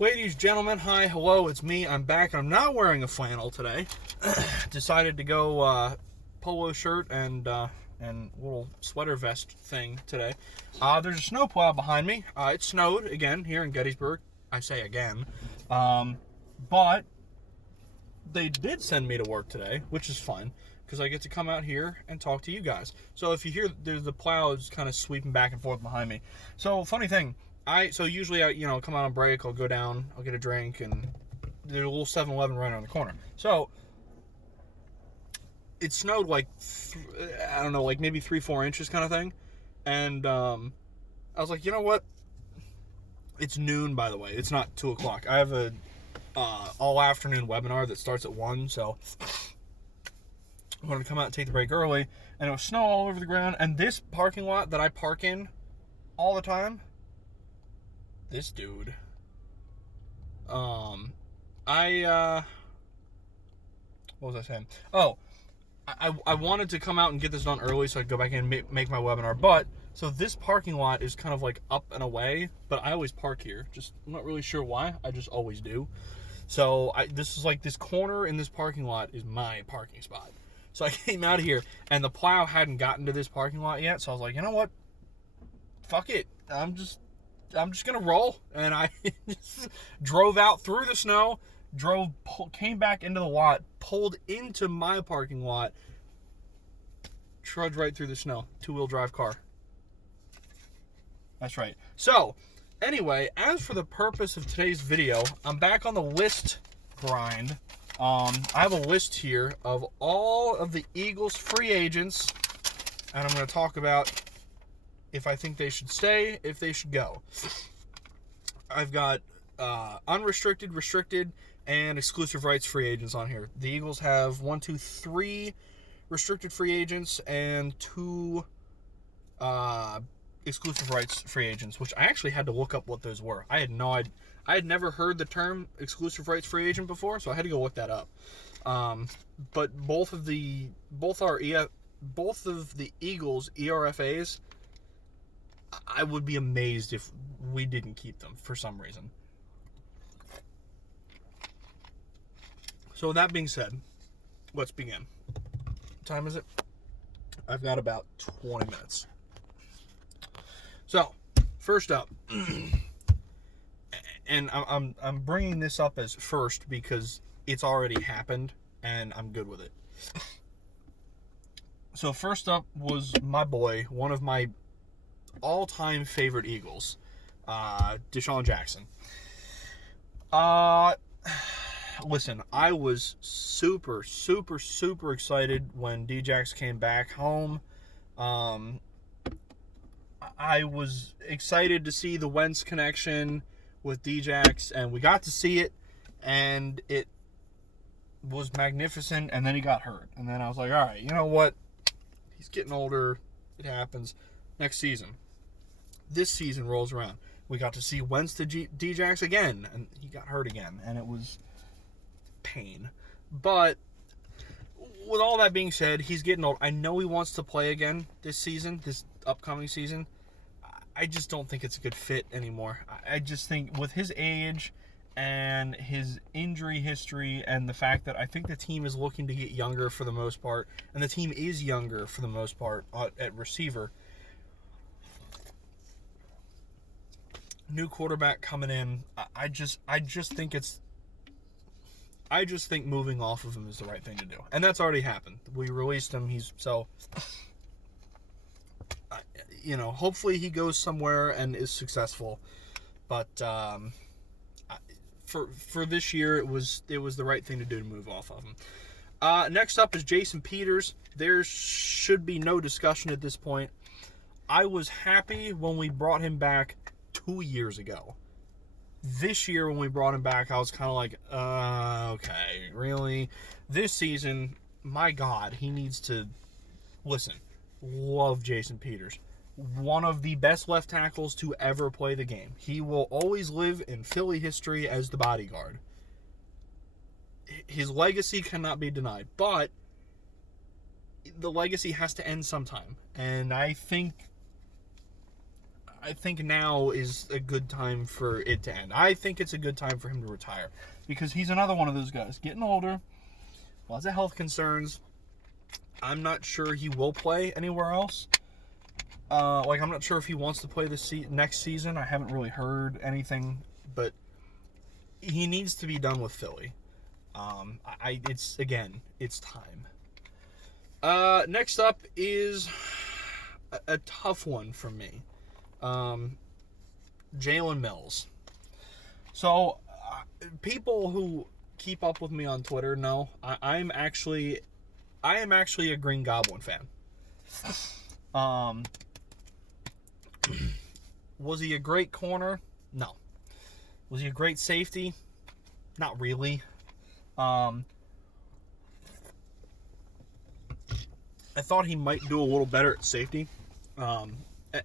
Ladies, gentlemen, hi, hello, it's me. I'm back. I'm not wearing a flannel today. Decided to go polo shirt and little sweater vest thing today. There's a snowplow behind me. It snowed again here in Gettysburg. I say again. But they did send me to work today, which is fun because I get to come out here and talk to you guys. So if you hear there's the plows kind of sweeping back and forth behind me. So funny thing, usually I come out on break, I'll go down, I'll get a drink, and there's a little 7-Eleven right around the corner. So it snowed like I don't know, like maybe 3-4 inches kind of thing, and I was like, you know what? It's noon, by the way. It's not 2:00. I have a all afternoon webinar that starts at 1, so I'm going to come out and take the break early, and it was snow all over the ground. And this parking lot that I park in all the time, this dude, what was I saying? Oh, I wanted to come out and get this done early so I could go back in and make my webinar, but so this parking lot is kind of like up and away, but I always park here. Just I'm not really sure why. I just always do. So this is like this corner in this parking lot is my parking spot. So I came out of here, and the plow hadn't gotten to this parking lot yet. So I was like, you know what? Fuck it. I'm just gonna roll, and I just drove out through the snow, came back into the lot, pulled into my parking lot, trudged right through the snow. 2-wheel drive car. That's right. So, anyway, as for the purpose of today's video, I'm back on the list grind. I have a list here of all of the Eagles free agents, and I'm going to talk about if I think they should stay, if they should go. I've got unrestricted, restricted, and exclusive rights free agents on here. The Eagles have 3 restricted free agents and 2 exclusive rights free agents, which I actually had to look up what those were. I had never heard the term exclusive rights free agent before, so I had to go look that up. But both of the Eagles ERFAs, I would be amazed if we didn't keep them for some reason. So with that being said, let's begin. What time is it? I've got about 20 minutes. So, first up, and I'm bringing this up as first because it's already happened and I'm good with it. So first up was my boy, one of my all-time favorite Eagles, Deshaun Jackson. Listen, I was super, super, super excited when D-Jax came back home. I was excited to see the Wentz connection with D-Jax, and we got to see it, and it was magnificent, and then he got hurt. And then I was like, all right, you know what? He's getting older. It happens. Next season. This season rolls around. We got to see Wentz to D-Jax again, and he got hurt again, and it was pain. But with all that being said, he's getting old. I know he wants to play again this upcoming season. I just don't think it's a good fit anymore. I just think with his age and his injury history and the fact that I think the team is looking to get younger for the most part, and the team is younger for the most part at receiver. New quarterback coming in. I just think moving off of him is the right thing to do. And that's already happened. We released him. Hopefully he goes somewhere and is successful. But for this year, it was the right thing to do to move off of him. Next up is Jason Peters. There should be no discussion at this point. I was happy when we brought him back 2 years ago. This year when we brought him back, I was kind of like, okay, really? This season, my God, he needs to... Listen, love Jason Peters. One of the best left tackles to ever play the game. He will always live in Philly history as the bodyguard. His legacy cannot be denied, but the legacy has to end sometime. And I think I think now is a good time for it to end. I think it's a good time for him to retire because he's another one of those guys getting older, lots of health concerns. I'm not sure he will play anywhere else. I'm not sure if he wants to play next season. I haven't really heard anything, but he needs to be done with Philly. It's time. Next up is a tough one for me. Jalen Mills. So, people who keep up with me on Twitter know I am actually a Green Goblin fan. Was he a great corner? No. Was he a great safety? Not really. I thought he might do a little better at safety.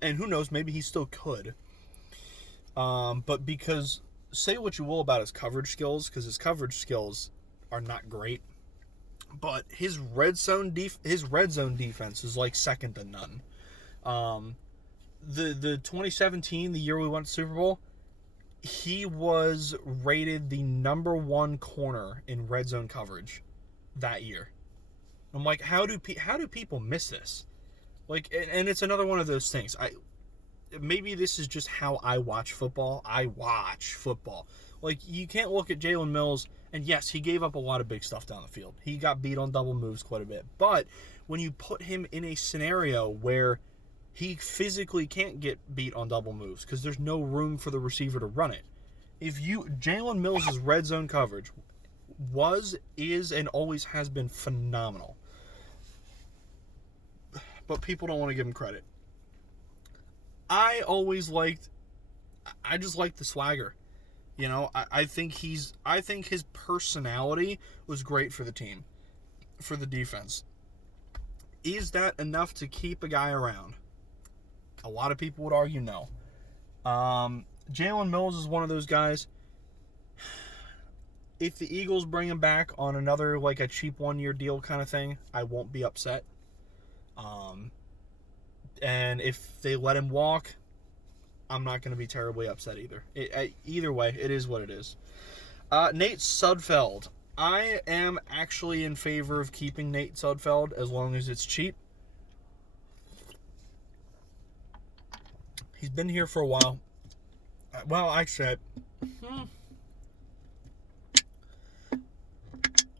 And who knows, maybe he still could. But because, say what you will about his coverage skills, because his coverage skills are not great. But his red zone defense is like second to none. The 2017, the year we went to Super Bowl, he was rated the number 1 corner in red zone coverage that year. I'm like, how do people miss this? Like, and it's another one of those things. Maybe this is just how I watch football. I watch football. Like, you can't look at Jalen Mills, and yes, he gave up a lot of big stuff down the field. He got beat on double moves quite a bit. But when you put him in a scenario where he physically can't get beat on double moves because there's no room for the receiver to run it. Jalen Mills' red zone coverage is, and always has been phenomenal. But people don't want to give him credit. I just liked the swagger. You know, I think his personality was great for the team, for the defense. Is that enough to keep a guy around? A lot of people would argue no. Jalen Mills is one of those guys. If the Eagles bring him back on another, like a cheap 1-year deal kind of thing, I won't be upset. And if they let him walk, I'm not going to be terribly upset either. Either way, it is what it is. Nate Sudfeld. I am actually in favor of keeping Nate Sudfeld as long as it's cheap. He's been here for a while. Well, actually,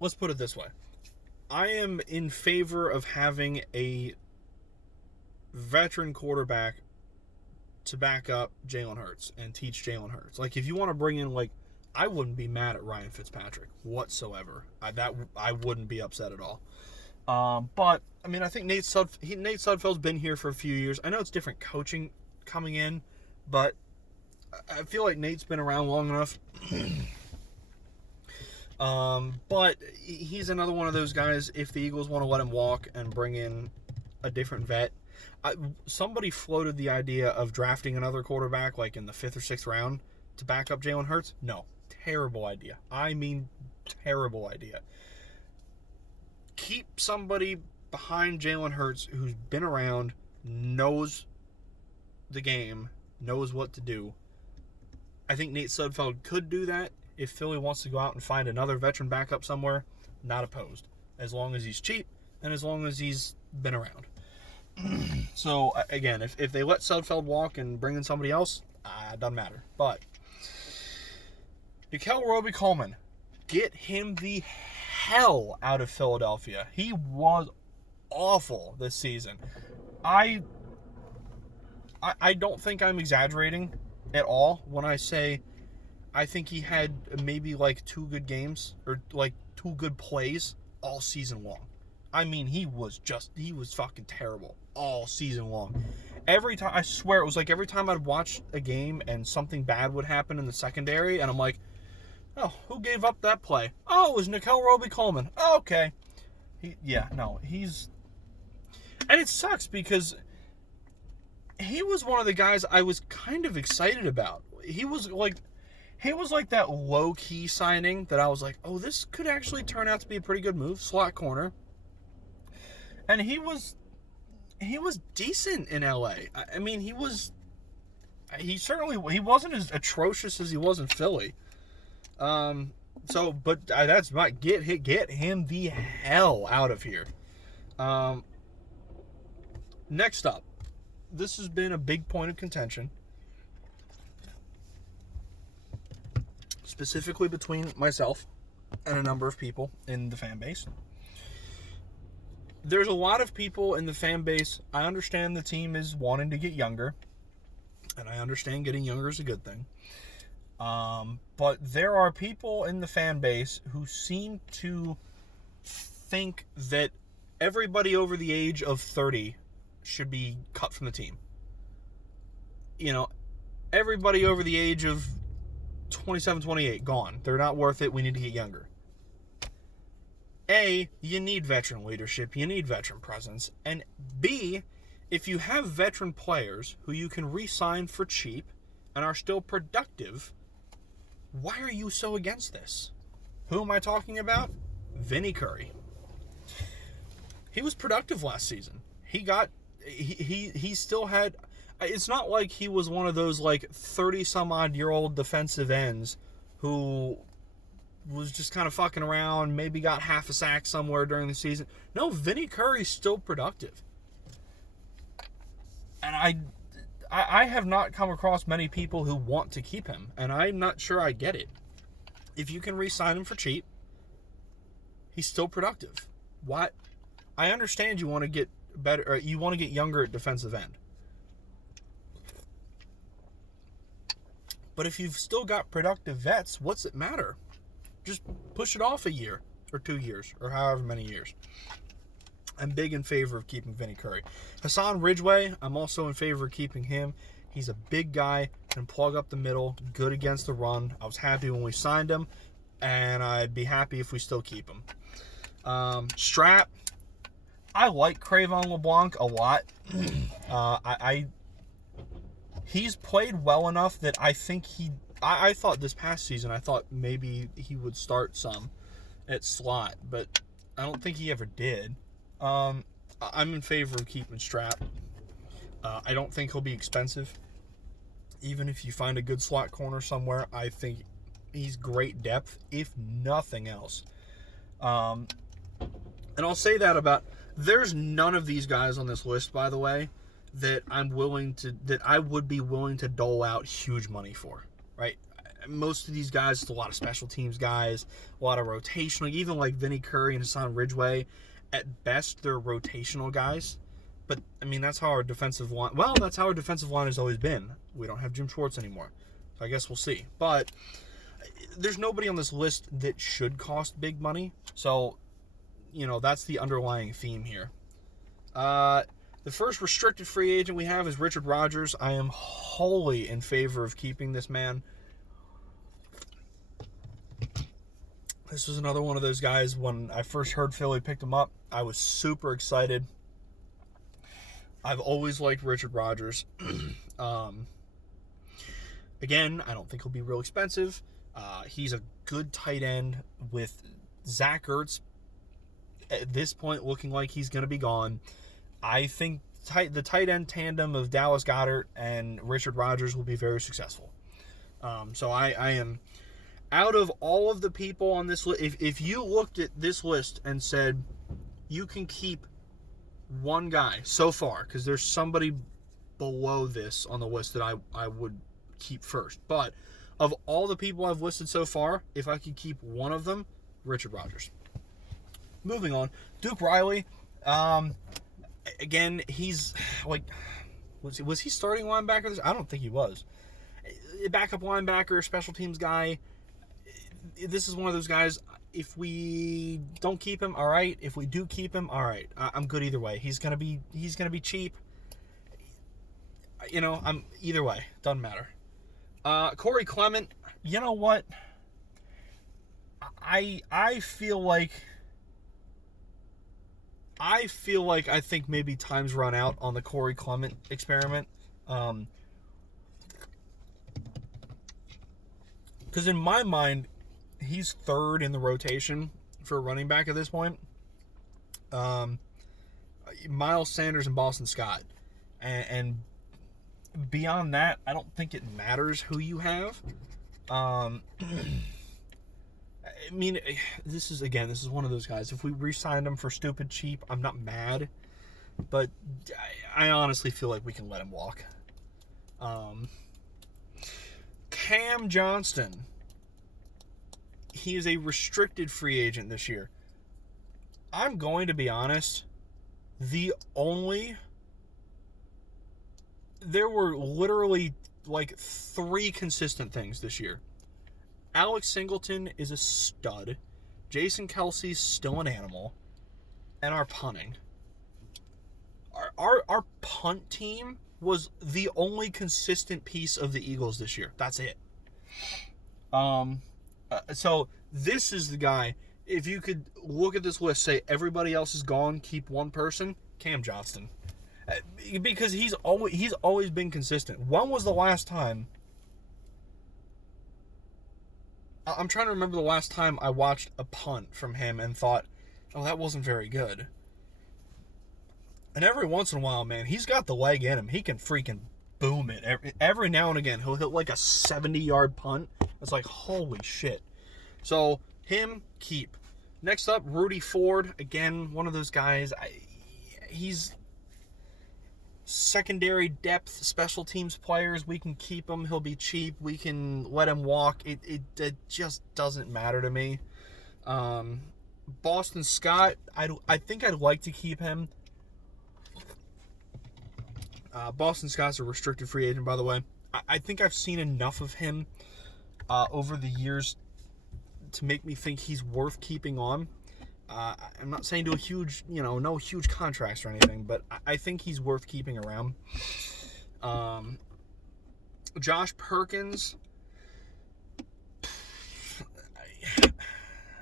let's put it this way. I am in favor of having a veteran quarterback to back up Jalen Hurts and teach Jalen Hurts. Like, if you want to bring in, like, I wouldn't be mad at Ryan Fitzpatrick whatsoever. I wouldn't be upset at all. But, I mean, I think Nate Sudfeld's been here for a few years. I know it's different coaching coming in, but I feel like Nate's been around long enough. But he's another one of those guys, if the Eagles want to let him walk and bring in a different vet. Somebody floated the idea of drafting another quarterback like in the 5th or 6th round to back up Jalen Hurts. No, terrible idea. I mean, terrible idea. Keep somebody behind Jalen Hurts who's been around, knows the game, knows what to do. I think Nate Sudfeld could do that. If Philly wants to go out and find another veteran backup somewhere, not opposed. As long as he's cheap and as long as he's been around. So, again, if they let Sudfeld walk and bring in somebody else, it doesn't matter. But, Nickel Roby-Coleman, get him the hell out of Philadelphia. He was awful this season. I don't think I'm exaggerating at all when I say I think he had maybe like 2 good games or like 2 good plays all season long. I mean, he was fucking terrible all season long. Every time, I swear, it was like every time I'd watch a game and something bad would happen in the secondary, and I'm like, oh, who gave up that play? Oh, it was Nickel Roby-Coleman. Oh, okay. And it sucks because he was one of the guys I was kind of excited about. He was like that low-key signing that I was like, oh, this could actually turn out to be a pretty good move, slot corner. And he was decent in LA. I mean, he was he wasn't as atrocious as he was in Philly. But that's my get him the hell out of here. Next up, this has been a big point of contention, specifically between myself and a number of people in the fan base. There's a lot of people in the fan base. I understand the team is wanting to get younger, and I understand getting younger is a good thing. But there are people in the fan base who seem to think that everybody over the age of 30 should be cut from the team. You know, everybody over the age of 27, 28, gone. They're not worth it. We need to get younger. A, you need veteran leadership. You need veteran presence. And B, if you have veteran players who you can re-sign for cheap and are still productive, why are you so against this? Who am I talking about? Vinny Curry. He was productive last season. He still had... It's not like he was one of those, 30-some-odd-year-old defensive ends who was just kind of fucking around, maybe got half a sack somewhere during the season. No, Vinny Curry's still productive. And I have not come across many people who want to keep him, and I'm not sure I get it. If you can re-sign him for cheap, he's still productive. What? I understand you want to get better, or you want to get younger at defensive end. But if you've still got productive vets, what's it matter? Just push it off a year or 2 years or however many years. I'm big in favor of keeping Vinny Curry. Hassan Ridgeway, I'm also in favor of keeping him. He's a big guy, can plug up the middle, good against the run. I was happy when we signed him, and I'd be happy if we still keep him. Strap, I like Cravon LeBlanc a lot. He's played well enough that I think I thought this past season, I thought maybe he would start some at slot, but I don't think he ever did. I'm in favor of keeping Strap. I don't think he'll be expensive. Even if you find a good slot corner somewhere, I think he's great depth, if nothing else. And I'll say that about... There's none of these guys on this list, by the way, that I would be willing to dole out huge money for, right? Most of these guys, it's a lot of special teams guys, a lot of rotational, even like Vinny Curry and Hassan Ridgeway. At best, they're rotational guys. But, I mean, that's how our defensive line... Well, that's how our defensive line has always been. We don't have Jim Schwartz anymore. So I guess we'll see. But there's nobody on this list that should cost big money. So, that's the underlying theme here. The first restricted free agent we have is Richard Rodgers. I am wholly in favor of keeping this man. This was another one of those guys, when I first heard Philly picked him up, I was super excited. I've always liked Richard Rodgers. Again, I don't think he'll be real expensive. He's a good tight end with Zach Ertz at this point looking like he's going to be gone. I think the tight end tandem of Dallas Goedert and Richard Rodgers will be very successful. So I am... Out of all of the people on this list, if you looked at this list and said, you can keep one guy so far, because there's somebody below this on the list that I would keep first. But of all the people I've listed so far, if I could keep one of them, Richard Rodgers. Moving on, Duke Riley. Again, he's like, was he starting linebacker? I don't think he was. Backup linebacker, special teams guy. This is one of those guys, if we don't keep him, all right. If we do keep him, all right. I'm good either way. He's gonna be cheap. I'm either way. Doesn't matter. Corey Clement, you know what? I feel like I think maybe time's run out on the Corey Clement experiment. Because in my mind, he's third in the rotation for a running back at this point. Miles Sanders and Boston Scott. And beyond that, I don't think it matters who you have. I mean, this is one of those guys. If we re-signed him for stupid cheap, I'm not mad. But I honestly feel like we can let him walk. Cam Johnston. He is a restricted free agent this year. I'm going to be honest. There were literally like 3 consistent things this year. Alex Singleton is a stud. Jason Kelsey's still an animal. And our punting. Our punt team was the only consistent piece of the Eagles this year. That's it. So this is the guy. If you could look at this list, say everybody else is gone, keep one person, Cam Johnston. Because he's always been consistent. When was the last time? I'm trying to remember the last time I watched a punt from him and thought, oh, that wasn't very good. And every once in a while, man, he's got the leg in him. He can freaking boom it. Every now and again, he'll hit like a 70-yard punt. It's like, holy shit. So, him, keep. Next up, Rudy Ford. Again, one of those guys. He's secondary depth, special teams players. We can keep him. He'll be cheap. We can let him walk. It just doesn't matter to me. Boston Scott, I think I'd like to keep him. Boston Scott's a restricted free agent, by the way. I think I've seen enough of him over the years to make me think he's worth keeping on. I'm not saying to a huge, no huge contracts or anything, but I think he's worth keeping around. Josh Perkins,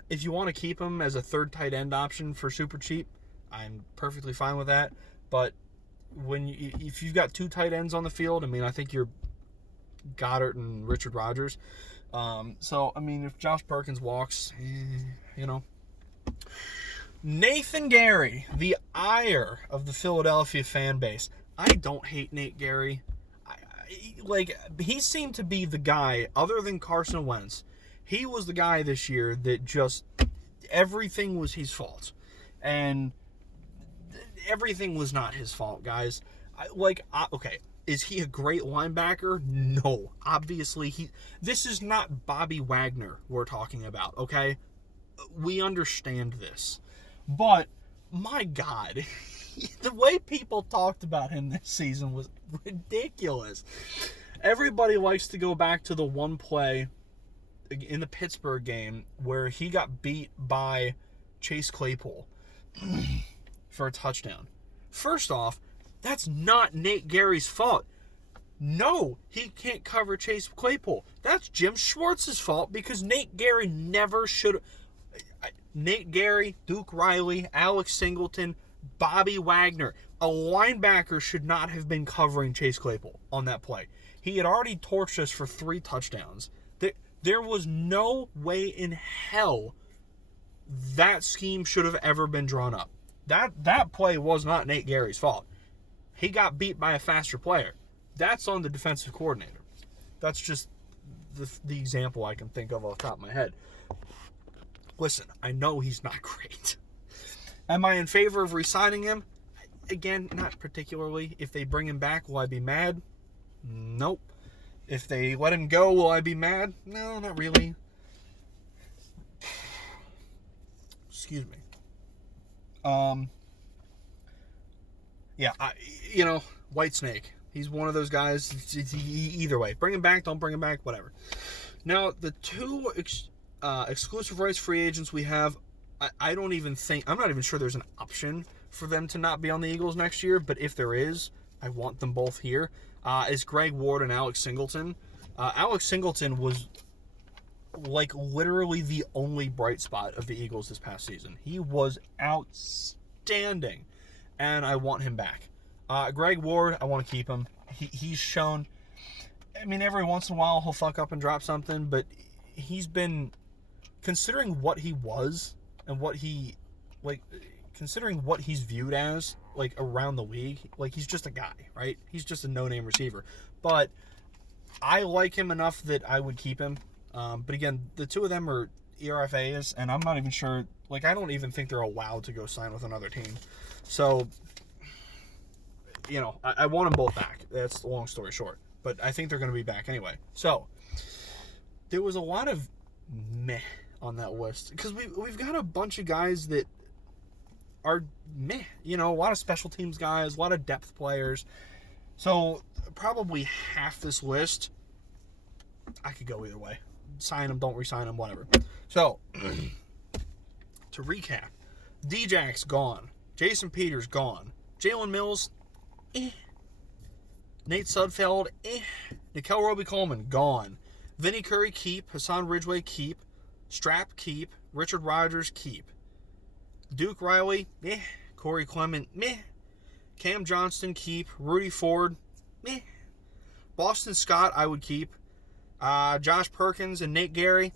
if you want to keep him as a third tight end option for super cheap, I'm perfectly fine with that. But if you've got 2 tight ends on the field, I mean, I think you're Goddard and Richard Rodgers. So, I mean, if Josh Perkins walks, Nathan Gerry, the ire of the Philadelphia fan base. I don't hate Nate Gerry. He seemed to be the guy, other than Carson Wentz. He was the guy this year that just, everything was his fault. And everything was not his fault, guys. Okay, is he a great linebacker? No. Obviously, this is not Bobby Wagner we're talking about, okay? We understand this. But, my God, the way people talked about him this season was ridiculous. Everybody likes to go back to the one play in the Pittsburgh game where he got beat by Chase Claypool for a touchdown. First off, that's not Nate Gerry's fault. No, he can't cover Chase Claypool. That's Jim Schwartz's fault because Nate Gerry never should. Nate Gerry, Duke Riley, Alex Singleton, Bobby Wagner. A linebacker should not have been covering Chase Claypool on that play. He had already torched us for 3 touchdowns. There was no way in hell that scheme should have ever been drawn up. That play was not Nate Gerry's fault. He got beat by a faster player. That's on the defensive coordinator. That's just the example I can think of off the top of my head. Listen, I know he's not great. Am I in favor of re-signing him? Again, not particularly. If they bring him back, will I be mad? Nope. If they let him go, will I be mad? No, not really. Excuse me. Yeah, Whitesnake. He's one of those guys. Either way, bring him back, don't bring him back, whatever. Now, the 2 exclusive rights free agents we have, I'm not even sure there's an option for them to not be on the Eagles next year, but if there is, I want them both here, is Greg Ward and Alex Singleton. Alex Singleton was literally the only bright spot of the Eagles this past season. He was outstanding, and I want him back. Greg Ward, I want to keep him. He's shown, I mean, every once in a while he'll fuck up and drop something, but he's been, considering what he was and what he, considering what he's viewed as, like, around the league, like, he's just a guy, right? He's just a no-name receiver. But I like him enough that I would keep him. But again, the two of them are ERFAs, and I'm not even sure, like, I don't even think they're allowed to go sign with another team. So, you know, I want them both back. That's the long story short. But I think they're going to be back anyway. So, there was a lot of meh on that list. Because we've got a bunch of guys that are meh. You know, a lot of special teams guys, a lot of depth players. So, probably half this list, I could go either way. Sign them, don't re-sign them, whatever. So, to recap, Djax gone. Jason Peters gone. Jalen Mills, Nate Sudfeld, Nickel Roby-Coleman, gone. Vinny Curry, keep. Hassan Ridgeway, keep. Strap, keep. Richard Rodgers, keep. Duke Riley, Corey Clement, meh. Cam Johnston, keep. Rudy Ford, meh. Boston Scott, I would keep. Josh Perkins and Nate Gary,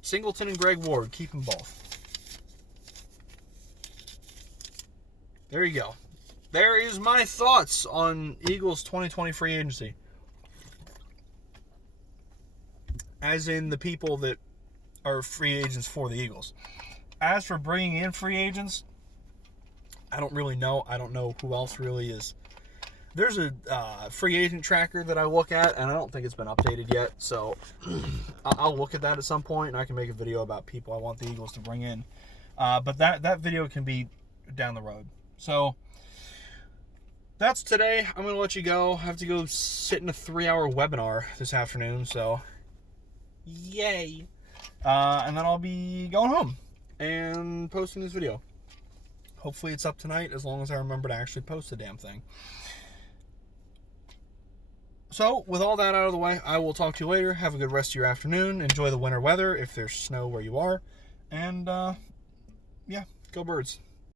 Singleton and Greg Ward, keep them both. There you go. There is my thoughts on Eagles 2020 free agency. As in the people that are free agents for the Eagles. As for bringing in free agents, I don't really know. I don't know who else really is. There's a free agent tracker that I look at, and I don't think it's been updated yet. So I'll look at that at some point, and I can make a video about people I want the Eagles to bring in. But that video can be down the road. So that's today. I'm going to let you go. I have to go sit in a 3-hour webinar this afternoon. So yay. And then I'll be going home and posting this video. Hopefully it's up tonight, as long as I remember to actually post the damn thing. So, with all that out of the way, I will talk to you later. Have a good rest of your afternoon. Enjoy the winter weather if there's snow where you are. And, yeah, go Birds.